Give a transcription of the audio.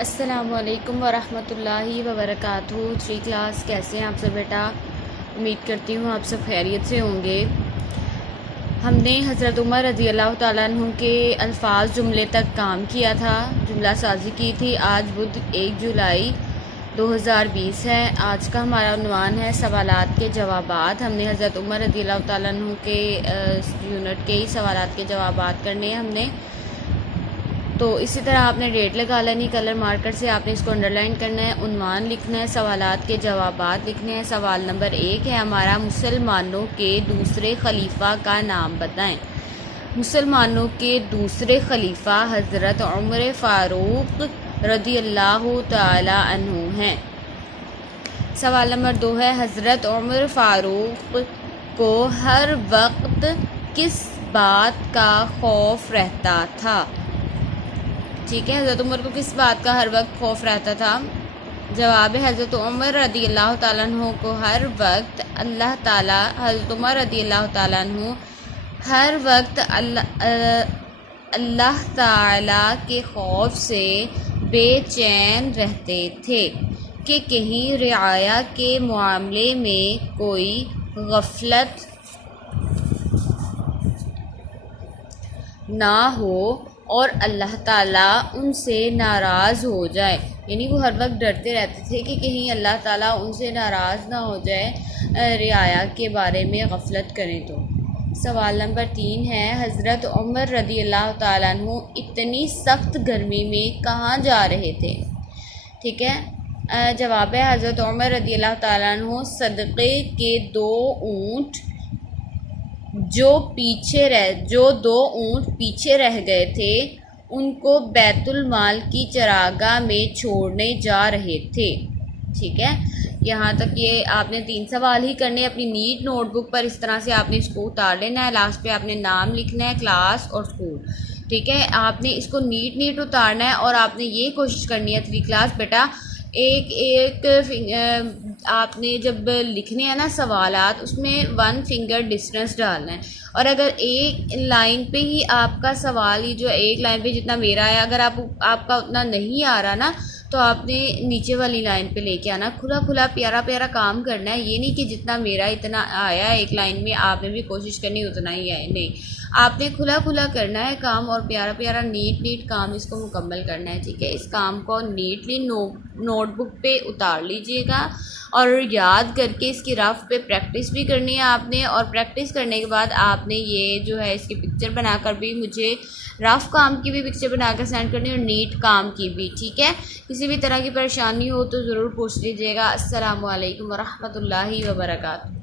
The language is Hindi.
अस्सलामुअलैकुम वरहमतुल्लाहि वबरकातुहू। 3 क्लास, कैसे हैं आप सब बेटा? उम्मीद करती हूँ आप सब खैरियत से होंगे। हमने हज़रत उमर रज़ी अल्लाह तआला अन्हु के अल्फाज जुमले तक काम किया था, जुमला साजी की थी। आज बुध 1 जुलाई 2020 है। आज का हमारा उन्वान है सवालात के जवाबात। हमने हज़रत उमर रज़ी अल्लाह तआला अन्हु के यूनिट के ही सवालात के जवाबात करने हैं हमने। तो इसी तरह आपने डेट लगा लेनी, कलर मार्कर से आपने इसको अंडरलाइन करना है, उन्वान लिखना है, सवालात के जवाबात लिखने हैं। सवाल नंबर 1 है हमारा, मुसलमानों के दूसरे खलीफा का नाम बताएं। मुसलमानों के दूसरे खलीफा हज़रत उमर फ़ारूक रज़ियल्लाहु तआला अन्हु हैं। सवाल नंबर 2 है, हज़रत उमर फ़ारूक को हर वक्त किस बात का खौफ रहता था? ठीक है, हज़रत उमर को किस बात का हर वक्त खौफ रहता था? जवाब है, हज़रत उमर रज़ी अल्लाह तआला अन्हु को हर वक्त हज़रत उमर रज़ी अल्लाह तआला अन्हु हर वक्त अल्लाह ताला के खौफ से बेचैन रहते थे कि कहीं रियाया के मामले में कोई गफलत ना हो और अल्लाह ताला उनसे नाराज़ हो जाए। यानी वो हर वक्त डरते रहते थे कि कहीं अल्लाह ताला उनसे नाराज़ ना हो जाए, रियाया के बारे में गफलत करें तो। सवाल नंबर 3 है, हज़रत उमर रज़ी अल्लाह तआला अन्हु इतनी सख्त गर्मी में कहाँ जा रहे थे? ठीक है, जवाब है, हज़रत उमर रज़ी अल्लाह तआला अन्हु सदक़े के 2 ऊँट जो 2 ऊँट पीछे रह गए थे उनको बैतुल माल की चरागाह में छोड़ने जा रहे थे। ठीक है, यहाँ तक ये आपने 3 सवाल ही करने अपनी नीट नोटबुक पर। इस तरह से आपने इसको उतार लेना है, लास्ट पे आपने नाम लिखना है, क्लास और स्कूल। ठीक है, आपने इसको नीट उतारना है और आपने ये कोशिश करनी है 3 क्लास बेटा, एक आपने जब लिखने हैं ना सवालात, उसमें 1 फिंगर डिस्टेंस डालना है। और अगर एक लाइन पे ही आपका सवाल, ये जो एक लाइन पे जितना मेरा है, अगर आपका उतना नहीं आ रहा ना, तो आपने नीचे वाली लाइन पे लेके आना। खुला प्यारा प्यारा काम करना है। ये नहीं कि जितना मेरा इतना आया एक लाइन में, आपने भी कोशिश करनी उतना ही आए। नहीं, आपने खुला करना है काम और प्यारा प्यारा नीट काम इसको मुकम्मल करना है। ठीक है, इस काम को नीटली नोटबुक पे उतार लीजिएगा और याद करके इसकी रफ पे प्रैक्टिस भी करनी है आपने। और प्रैक्टिस करने के बाद आपने ये जो है इसकी पिक्चर बनाकर भी मुझे रफ काम की भी पिक्चर बनाकर सेंड करनी है और नीट काम की भी। ठीक है, किसी भी तरह की परेशानी हो तो ज़रूर पूछ लीजिएगा। अस्सलामु अलैकुम वरहमतुल्लाहि वबरकातुहू।